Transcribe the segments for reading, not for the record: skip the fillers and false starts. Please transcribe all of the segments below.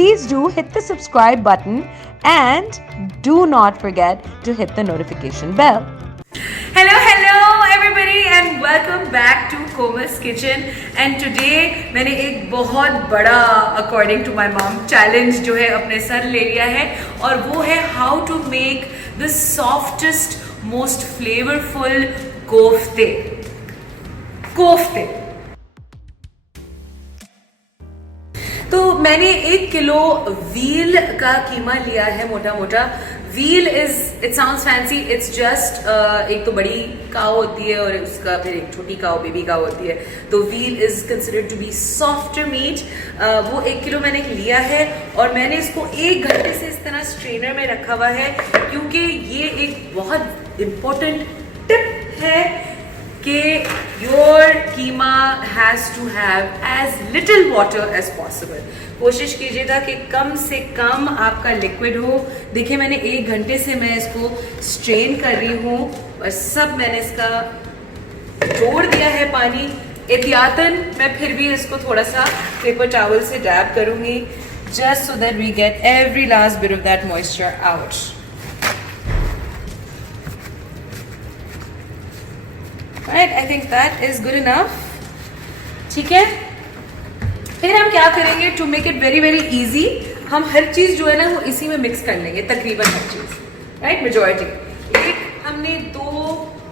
please do hit the subscribe button and do not forget to hit the notification bell. Hello everybody and welcome back to Komal's Kitchen. And today मैंने एक बहुत बड़ा according to my mom challenge जो है अपने sir ले लिया है, और वो है how to make the softest most flavorful कोफ्ते. तो मैंने 1 किलो व्हील का कीमा लिया है, मोटा मोटा. Wheel it sounds fancy, it's just एक तो बड़ी काव होती है और उसका फिर एक छोटी काव, बेबी काव होती है. तो veal is considered to be softer meat. वो 1 किलो मैंने लिया है और मैंने इसको 1 घंटे से इस तरह स्ट्रेनर में रखा हुआ है, क्योंकि ये एक बहुत इम्पोर्टेंट टिप है कि your keema has to have as little water as possible. कोशिश कीजिएगा कि कम से कम आपका लिक्विड हो. देखिए मैंने 1 घंटे से मैं इसको स्ट्रेन कर रही हूँ और सब मैंने इसका जोड़ दिया है पानी. एहतियातन मैं फिर भी इसको थोड़ा सा पेपर टॉवल से डैब करूँगी, just so that we get every last bit of that moisture out. Right, I think that is good enough. ठीक है, फिर हम क्या करेंगे to make it very very easy. हम हर चीज़ जो है ना वो इसी में मिक्स कर लेंगे, तकरीबन हर चीज़. Right, majority. एक हमने 2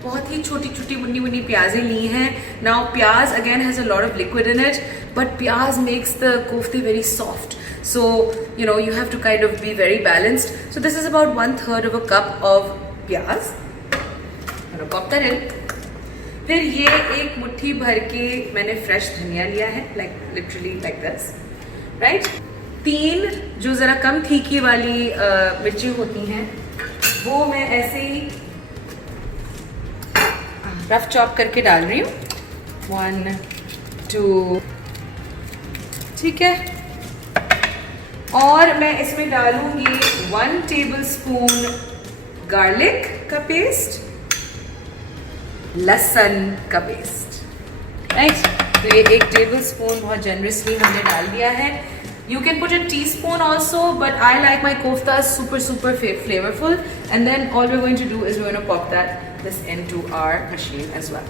बहुत ही छोटी छोटी मुन्नी मुन्नी प्याजें ली हैं. नाउ प्याज again has a lot of liquid in it, but प्याज मेक्स द कोफ्ते very soft. So you have to kind of be very balanced. So this is about 1/3 of a cup of pyaz. I'm gonna pop that in. फिर ये 1 मुट्ठी भर के मैंने fresh धनिया लिया है, like literally like this. Right, 3 जो ज़रा कम तीखी वाली मिर्ची होती हैं वो मैं ऐसे ही रफ चॉप करके डाल रही हूँ. 1 2, ठीक है. और मैं इसमें डालूंगी 1 टेबलस्पून गार्लिक का पेस्ट, लहसुन का पेस्ट. राइट, तो ये 1 टेबलस्पून बहुत जनरसली हमने डाल दिया है. You can put a teaspoon also, but I like my kofta super flavourful. And then all we are going to do is we are going to pop this into our machine as well.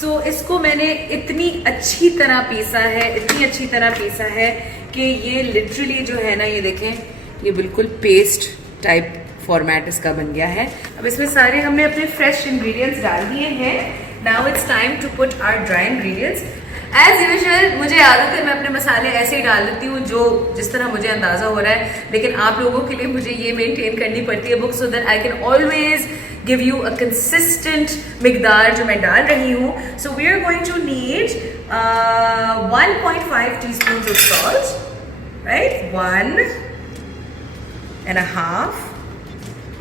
So इसको मैंने इतनी अच्छी तरह पीसा है कि ये literally जो है ना, ये देखें, ये बिल्कुल पेस्ट टाइप फॉर्मेट इसका बन गया है. अब इसमें सारे हमने अपने फ्रेश इंग्रेडिएंट्स डाल दिए हैं. Now it's time to put our dry ingredients. As usual मुझे आदत है मैं अपने मसाले ऐसे ही डाल देती हूँ जो जिस तरह मुझे अंदाजा हो रहा है, लेकिन आप लोगों के लिए मुझे ये मेंटेन करनी पड़ती है book, so that I can always give you a consistent मिकदार जो मैं डाल रही हूँ. So we are going to need 1.5 teaspoon of salt. Right, 1.5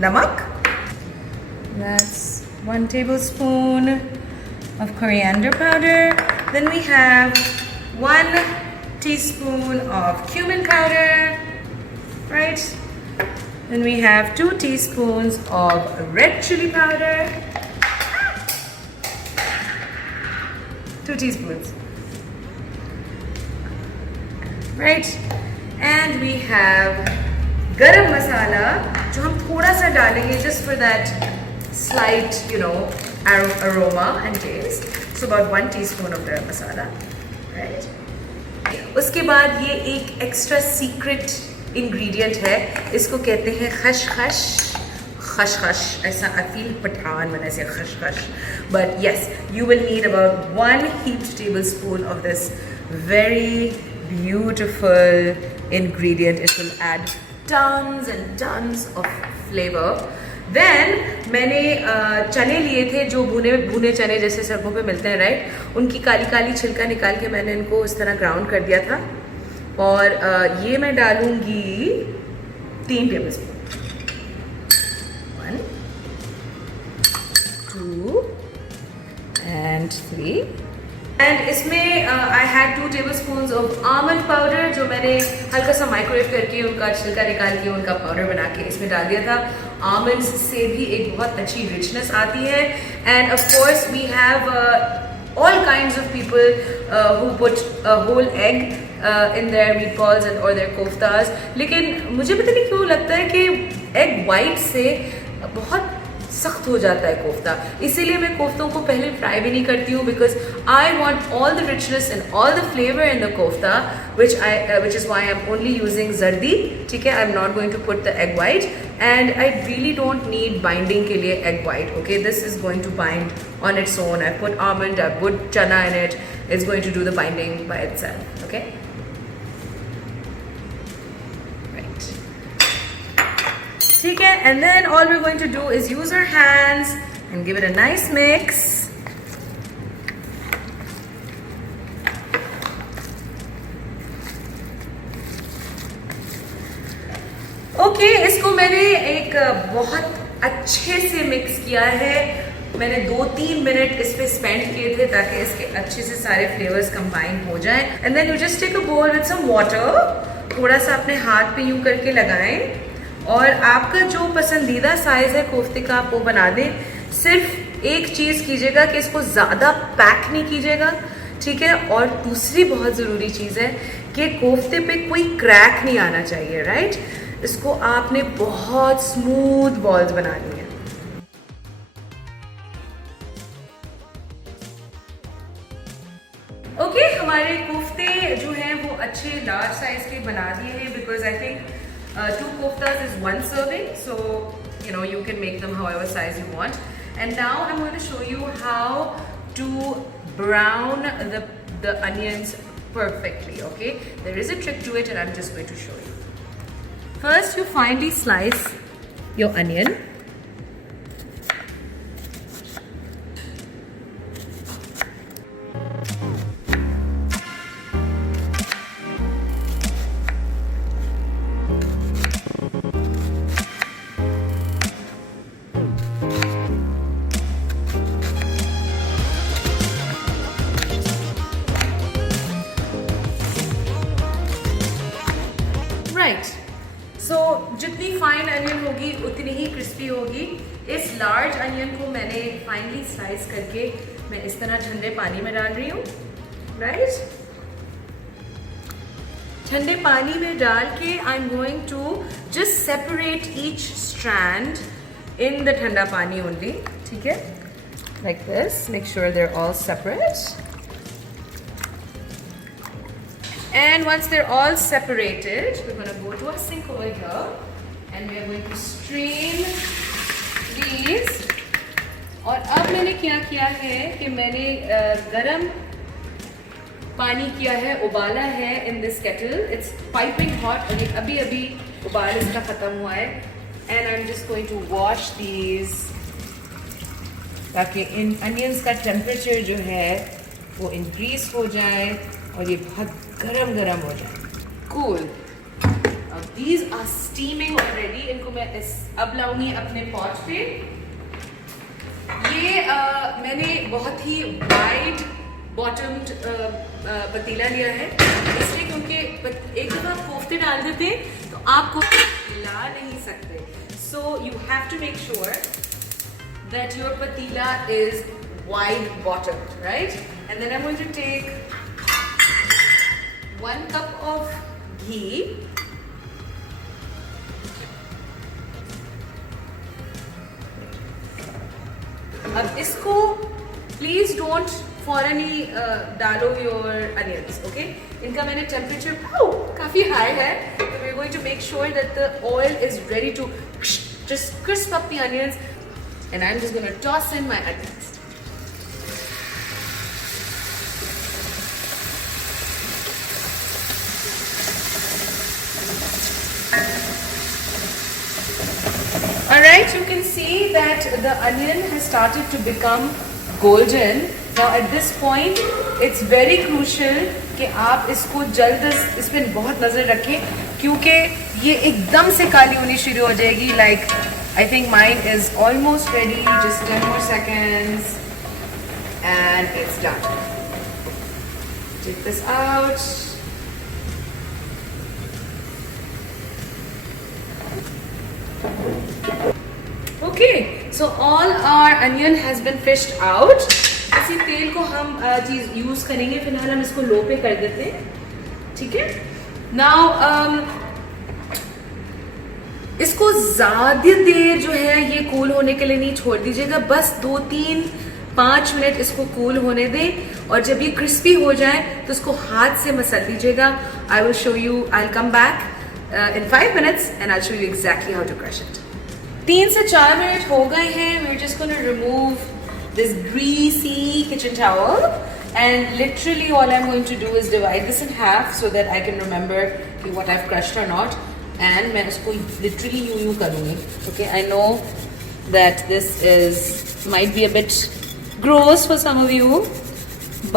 namak. That's 1 tablespoon of coriander powder. Then we have 1 teaspoon of cumin powder. Right. Then we have 2 teaspoons of red chili powder. 2 teaspoons. Right. And we have गरम मसाला जो हम थोड़ा सा डालेंगे just for that slight aroma and taste. So about 1 teaspoon of garam masala. Right, उसके बाद ये एक एक्स्ट्रा सीक्रेट इंग्रेडिएंट है, इसको कहते हैं खशखश. ऐसा आई फील पठान मैंने ऐसे खशखश, but yes you will need about 1 heaped tablespoon of this very beautiful ingredient. It will add tons and tons of flavor. Then मैंने चने लिए थे जो भुने चने जैसे सड़कों पे मिलते हैं. राइट, उनकी काली काली छिलका निकाल के मैंने इनको इस तरह ग्राउंड कर दिया था. और ये मैं डालूंगी 3 टेबलस्पून. 1 2 and 3. एंड इसमें I had 2 tablespoons of almond powder जो मैंने हल्का सा माइक्रोवेव करके उनका छिलका निकाल के उनका पाउडर बना के इसमें डाल दिया था. आमंड्स से भी एक बहुत अच्छी रिचनेस आती है. And of course we have all kinds of people who put a whole egg in their meatballs and or their koftas. लेकिन मुझे पता नहीं क्यों लगता है कि egg white से बहुत सख्त हो जाता है कोफ्ता, इसीलिए मैं कोफ्तों को पहले फ्राई भी नहीं करती हूँ, because I want all the richness and all the flavour in the kofta, which is why I'm only using zardi. ठीक है, I'm not going to put the egg white and I really don't need binding के लिए egg white. Okay, this is going to bind on its own. I put almond, I put chana in it. It's going to do the binding by itself. Okay. ठीक है, and then all we're going to do is use our hands and give it a nice mix. Okay, इसको मैंने एक बहुत अच्छे से mix किया है. मैंने 2-3 मिनट इस पे स्पेंड किए थे ताकि इसके अच्छे से सारे फ्लेवर्स कंबाइन हो जाएं. And then you just take a bowl with some water, थोड़ा सा अपने हाथ पे यूं करके लगाएं और आपका जो पसंदीदा साइज है कोफ्ते का आप वो बना दें. सिर्फ एक चीज़ कीजिएगा कि इसको ज़्यादा पैक नहीं कीजिएगा, ठीक है. और दूसरी बहुत ज़रूरी चीज़ है कि कोफ्ते पे कोई क्रैक नहीं आना चाहिए, राइट. इसको आपने बहुत स्मूथ बॉल्स बनानी है. ओके, हमारे कोफ्ते जो हैं वो अच्छे लार्ज साइज के बना दिए हैं, because I think 2 koftas is 1 serving, so you know you can make them however size you want. And now I'm going to show you how to brown the onions perfectly. Okay, there is a trick to it and I'm just going to show you. First, you finely slice your onion. Right, so जितनी fine onion होगी उतनी ही crispy होगी. इस large onion को मैंने finally slice करके मैं इस तरह ठंडे पानी में डाल रही हूँ. राइट, ठंडे पानी में डाल के I am going to just separate each strand in the ठंडा पानी ओनली. ठीक है, like this. Make sure they are all separate. And once they're all separated, we're going to go to our sink over here and we're going to strain these. और अब मैंने क्या किया है कि मैंने गरम पानी किया है, उबाला है in this kettle. It's piping hot और अभी अभी उबाल इसका ख़त्म हुआ है. And I'm just going to wash these ताकि इन onions का temperature जो है वो increase हो जाए और ये बहुत गरम गरम हो जाए. कूल. अब these are steaming already. इनको मैं अब लाऊंगी अपने पॉट पे. ये मैंने बहुत ही वाइड बॉटम्ड पतीला लिया है, इसलिए क्योंकि एक दफ़ा आप कोफ्ते डाल देते हैं तो आप कोफ्ते हिला नहीं सकते. So you have to make sure that your patila is wide bottomed, right. And then I am going to take 1 cup of ghee. अब इसको प्लीज डोंट फौरनी डालो योर अनियंस. ओके, इनका मैंने टेम्परेचर काफी हाई है, तो we are going to make sure that the oil is ready to just crisp up the onions and I am just going to toss in my onions. Alright, you can see that the onion has started to become golden. Now at this point, it's very crucial कि आप इसको जल्द इस पर बहुत नज़र रखें, क्योंकि ये एकदम से काली होनी शुरू हो जाएगी. Like I think mine is almost ready. Just 10 more seconds, and it's done. Take this out. Okay, so all our onion has been fished out. इसी तेल को हम चीज यूज करेंगे। फिलहाल हम इसको लो पे कर देते हैं, ठीक है। नाउ इसको ज्यादा देर जो है ये कूल होने के लिए नहीं छोड़ दीजिएगा, बस 2-3-5 मिनट इसको कूल होने दें। और जब ये क्रिस्पी हो जाए तो इसको हाथ से मसल दीजिएगा। आई will show you, I will come back in 5 minutes and I'll show you exactly how to crush it. 3 से 4 मिनट हो गए हैं. We're just going to remove this greasy kitchen towel and literally all I'm going to do is divide this in half so that I can remember what I've crushed or not. And मैं इसको literally यूं करूँगी. Okay, I know that this might be a bit gross for some of you,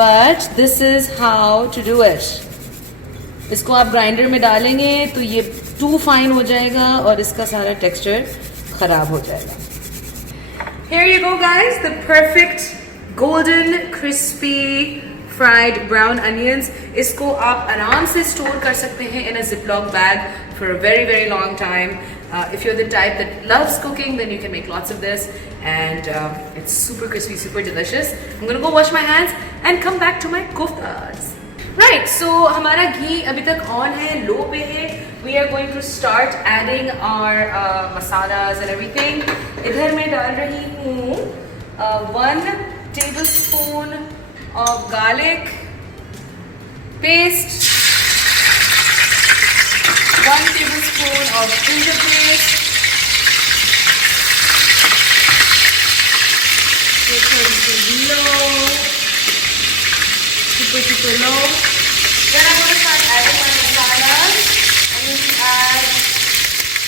but this is how to do it. इसको आप grinder में डालेंगे तो ये टू फाइन हो जाएगा और इसका सारा टेक्सचर खराब हो जाएगा. Here you go guys, the perfect golden crispy fried brown onions. इसको आप आराम से स्टोर कर सकते हैं in a Ziploc bag for a very very long time. If you're the type that loves cooking, then you can make lots of this and it's super crispy, super delicious. I'm gonna go wash my hands and come back to my koftas. Right, so हमारा घी अभी तक on है, लो पे है. We are going to start adding our masalas and everything. इधर मैं डाल रही हूँ 1 tablespoon of garlic paste, 1 tablespoon of ginger paste, low, super low. Then I'm going to start adding my masalas. I'm going to add,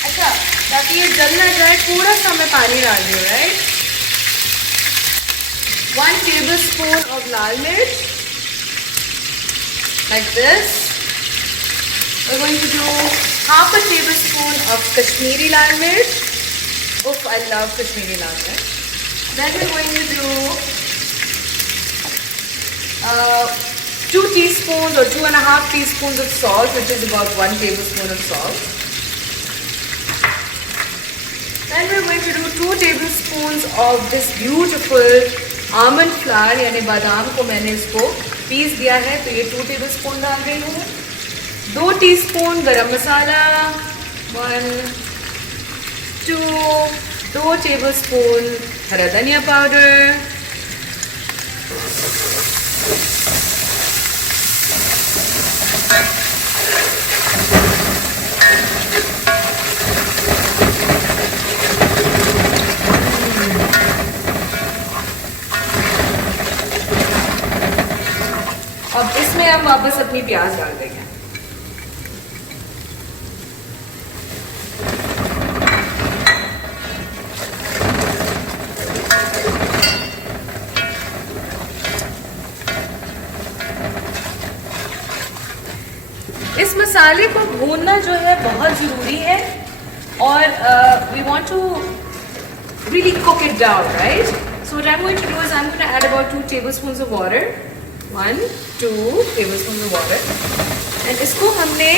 अच्छा, ताकि ये जल ना जाए थोड़ा सा मैं पानी डाल रही हूँ, right? 1 tablespoon of lal mirch, like this. We're going to do half a tablespoon of Kashmiri lal mirch. Oof, I love Kashmiri lal mirch. Then we're going to do 2 teaspoons or 2.5 teaspoons of salt, which is about 1 tablespoon of salt. Then we're going to do 2 tablespoons of this beautiful almond flour, यानी बादाम को मैंने इसको piece दिया है, तो ये 2 tablespoon डाल रही हूँ. 2 teaspoon गरम मसाला, 1, 2 tablespoon हरा धनिया पाउडर, अब इसमें हम वापस अपनी प्याज डाल देंगे. इस मसाले को भूनना जो है बहुत ज़रूरी है और we want to really cook it down, right? So what I'm going to do is I'm going to add about 2 tablespoons of water. 1, 2 tablespoons of water. And इसको हमने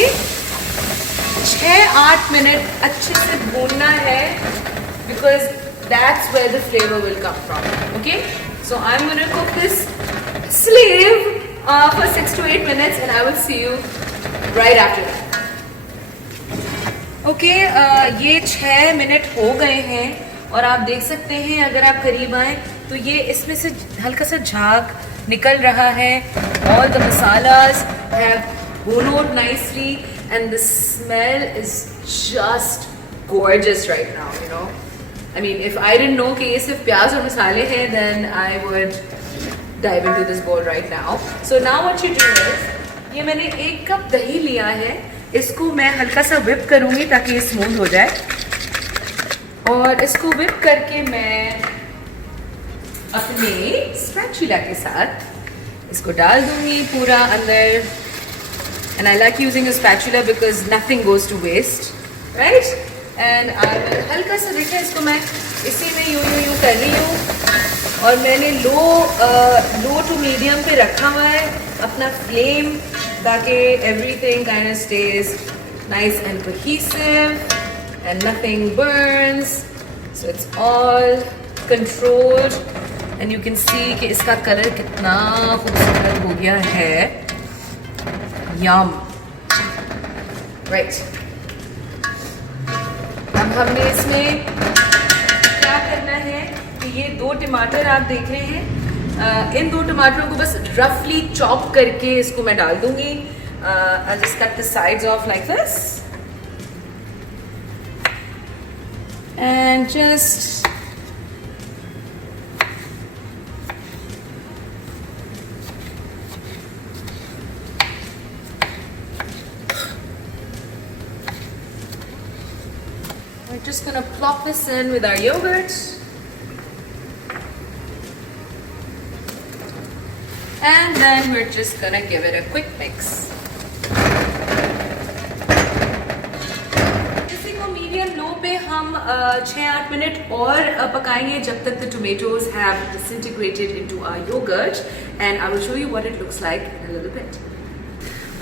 6-8 मिनट अच्छे से भूनना है because that's where the flavor will come from. Okay? So I'm going to cook this slave for 6 to 8 minutes and I will see you right after that. Okay, ये 6 minute हो गए हैं और आप देख सकते हैं अगर आप करीब आए तो ये इसमें से हल्का सा झाग निकल रहा है. All the masalas have burned nicely and the smell is just gorgeous right now, you know. I mean, if I didn't know कि ये सिर्फ प्याज और मसाले हैं, then I would dive into this bowl right now. So now what you do is, ये मैंने 1 cup दही लिया है, इसको मैं हल्का सा whip करूँगी ताकि ये स्मूथ हो जाए और इसको whip करके मैं अपने स्पैचुला के साथ इसको डाल दूंगी पूरा अंदर. And I like using a spatula because nothing goes to waste, right? And I will हल्का सा देखिए इसको मैं इसी में यूं कर रही हूँ और मैंने लो टू मीडियम पे रखा हुआ है अपना फ्लेम ताकि everything kind of stays nice and cohesive and nothing burns. So it's all controlled. And you can सी कि इसका कलर कितना खूबसूरत हो गया है. यम. राइट. अब हमने इसमें क्या करना है कि ये 2 टमाटर आप देख रहे हैं, इन 2 टमाटरों को बस रफली चॉप करके इसको मैं डाल दूंगी. I'll just cut the sides off like this and just we're just gonna plop this in with our yogurt. And then we're just gonna give it a quick mix. इसी को मीडियम लो पे हम 6-8 minute और पकाएंगे जब तक the tomatoes have disintegrated into our yogurt, and I will show you what it looks like in a little bit.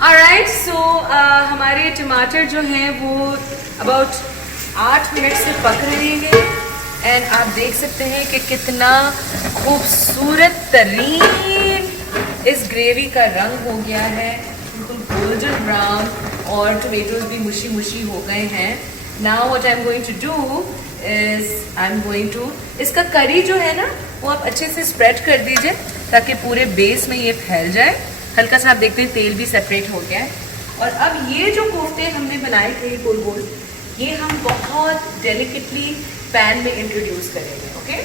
Alright, so हमारे टमाटर जो हैं वो about 8 मिनट से पक रहे हैं, एंड आप देख सकते हैं कि कितना खूबसूरत तरीन इस ग्रेवी का रंग हो गया है, बिल्कुल गोल्डन ब्राउन, और टोमेटोज भी मुशी मुशी हो गए हैं. Now what I am going to do is I am going to, इसका करी जो है ना वो आप अच्छे से स्प्रेड कर दीजिए ताकि पूरे बेस में ये फैल जाए. हल्का सा आप देखते हैं तेल भी सेपरेट हो गया है. और अब ये जो कोफ्ते हमने बनाए थे गोल गोल, ये हम बहुत डेलिकेटली पैन में इंट्रोड्यूस करेंगे. Okay,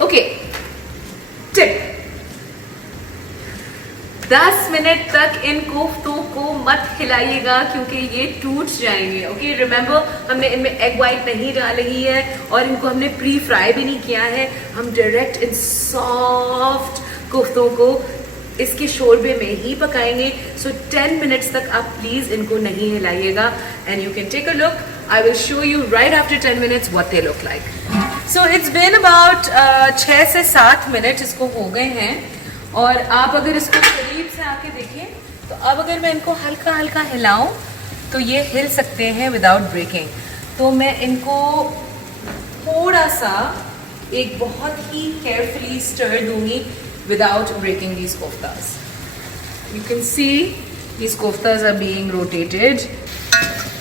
okay. टिप, 10 मिनट तक इन कोफ्तों को मत हिलाइएगा क्योंकि ये टूट जाएंगे. ओके, रिमेंबर हमने इनमें एग वाइट नहीं डाली है और इनको हमने प्री फ्राई भी नहीं किया है. हम डायरेक्ट इन सॉफ्ट कोफ्तों को इसके शोरबे में ही पकाएंगे. सो 10 मिनट्स तक आप प्लीज इनको नहीं हिलाइएगा, and you can take a look. I will show you right after 10 minutes what they look like. So it's been about 6 से 7 मिनट इसको हो गए हैं, और आप अगर इसको करीब से आके देखें तो अब अगर मैं इनको हल्का हल्का हिलाऊं तो ये हिल सकते हैं विदाउट ब्रेकिंग. तो मैं इनको थोड़ा सा एक बहुत ही केयरफुली स्टर दूंगी without breaking these koftas. You can see these koftas are being rotated.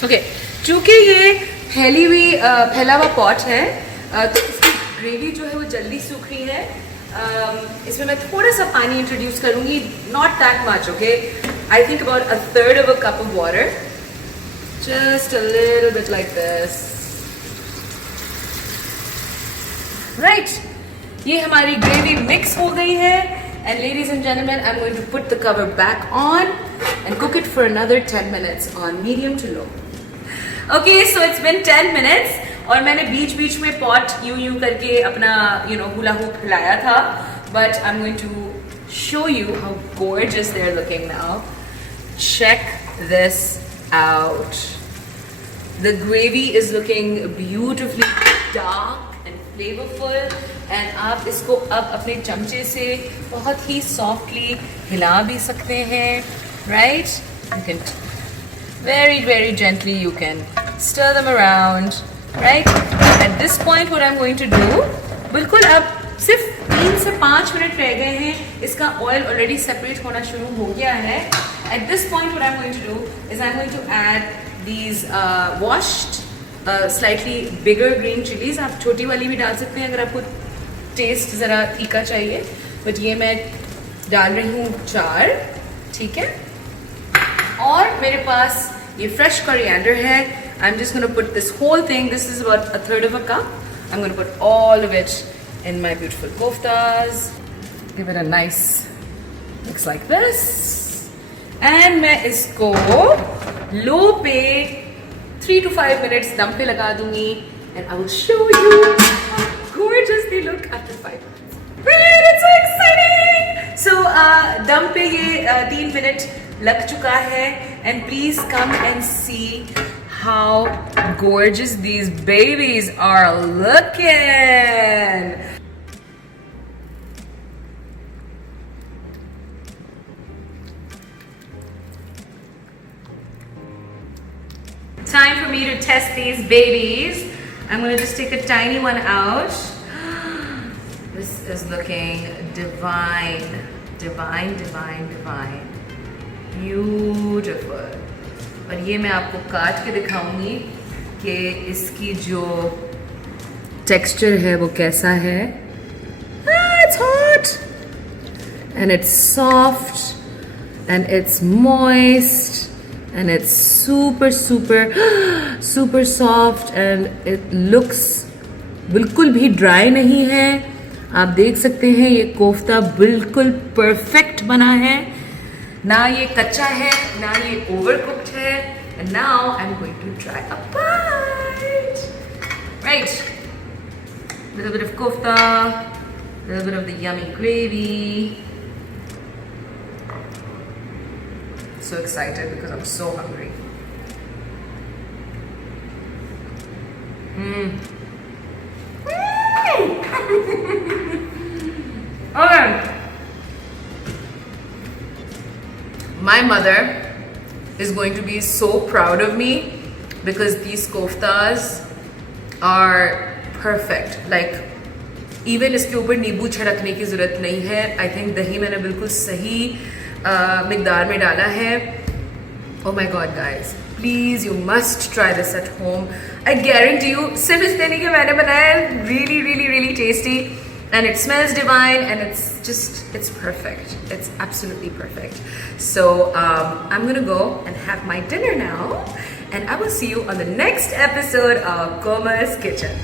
Okay, चूंकि ये फैला हुआ पॉट है तो इसकी ग्रेवी जो है वो जल्दी सूख रही है. इसमें मैं थोड़ा सा पानी इंट्रोड्यूस करूंगी, not that much. Okay, I think about 1/3 of a cup of water, just a little bit like this. Right, ये हमारी ग्रेवी मिक्स हो गई है, and ladies and gentlemen, I'm going to put the cover back on and cook it for another 10 minutes on medium to low. Okay, so it's been 10 minutes. और मैंने बीच बीच में pot यूं करके अपना हुला हुप हिलाया था, but I am going to show you how gorgeous they are looking now. Check this out. The gravy is looking beautifully dark and flavourful, and आप इसको अब अपने चमचे से बहुत ही सॉफ्टली हिला भी सकते हैं. Right, you can very very gently you can stir them around. Right, at this point what I'm going to do, बिल्कुल अब सिर्फ 3 से 5 मिनट रह गए हैं, इसका ऑयल ऑलरेडी सेपरेट होना शुरू हो गया है. At this point what I'm going to do is I'm going to add these washed slightly bigger green chilies. आप छोटी वाली भी डाल सकते हैं अगर आपको टेस्ट ज़रा तीखा चाहिए, बट ये मैं डाल रही हूँ 4. ठीक है, और मेरे पास ये फ्रेश कोरिएंडर है. I'm just going to put this whole thing, this is about 1/3 of a cup. I'm going to put all of it in my beautiful koftas. Give it a nice mix like this. And मैं इसको लो पे 3 to 5 minutes दम पे लगा दूंगी, and I will show you how gorgeous they look after 5 minutes. Great, it's so exciting! So दम पे ये 3 मिनट लग चुका है, and please come and see how gorgeous these babies are looking. time for me to test these babies. I'm gonna just take a tiny one out. This is looking divine, divine, divine, divine. Beautiful. और ये मैं आपको काट के दिखाऊंगी कि इसकी जो टेक्सचर है वो कैसा है. It's hot and it's soft and it's moist and it's super super super soft and it looks बिल्कुल भी ड्राई नहीं है. आप देख सकते हैं ये कोफ्ता बिल्कुल परफेक्ट बना है, ना ये कच्चा है ना ये ओवर कुक्ड है. And now I'm going to try a bite. Right, little bit of kofta, little bit of the yummy gravy. So excited because I'm so hungry. Okay. My mother is going to be so proud of me because these koftas are perfect. Like even इसके ऊपर नींबू छिड़कने की ज़रूरत नहीं है. I think दही मैंने बिल्कुल सही मिकदार में डाला है. Oh my God, guys, please you must try this at home. I guarantee you, सिर्फ इसलिए नहीं कि मैंने बनाया है, really really really tasty and it smells divine and it's perfect. It's absolutely perfect. So I'm gonna go and have my dinner now and I will see you on the next episode of Koma's Kitchen.